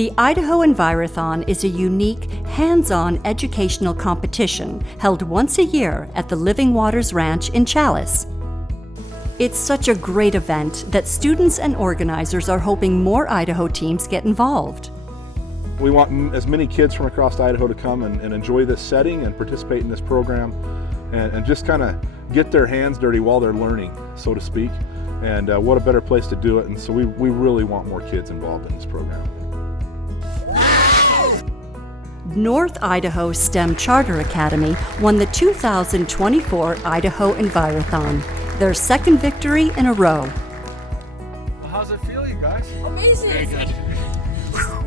The Idaho Envirothon is a unique, hands-on educational competition held once a year at the Living Waters Ranch in Challis. It's such a great event that students and organizers are hoping more Idaho teams get involved. We want as many kids from across Idaho to come and enjoy this setting and participate in this program and just kind of get their hands dirty while they're learning, so to speak. And what a better place to do it. And so we really want more kids involved in this program. North Idaho STEM Charter Academy won the 2024 Idaho Envirothon, their second victory in a row. Well, how's it feel, you guys? Amazing. Very good.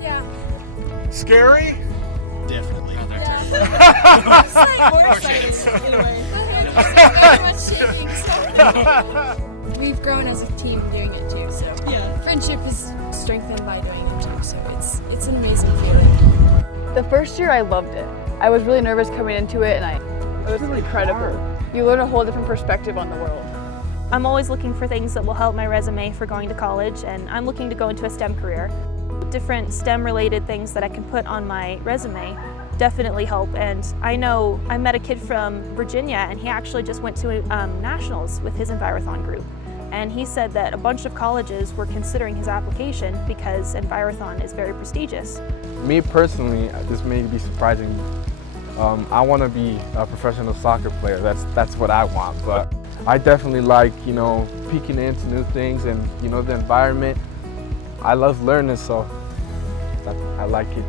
Yeah. Scary? Definitely. Yeah. It's like more exciting in a way. Very much shaking. So. We've grown as a team doing it too. So yeah, friendship is strengthened by doing it too. So it's an amazing feeling. The first year I loved it. I was really nervous coming into it, and it was incredible. You learn a whole different perspective on the world. I'm always looking for things that will help my resume for going to college, and I'm looking to go into a STEM career. Different STEM-related things that I can put on my resume definitely help. And I know I met a kid from Virginia, and he actually just went to nationals with his Envirothon group. And he said that a bunch of colleges were considering his application because Envirothon is very prestigious. Me personally, this may be surprising. I want to be a professional soccer player. That's what I want. But I definitely like, peeking into new things and, the environment. I love learning, so I like it.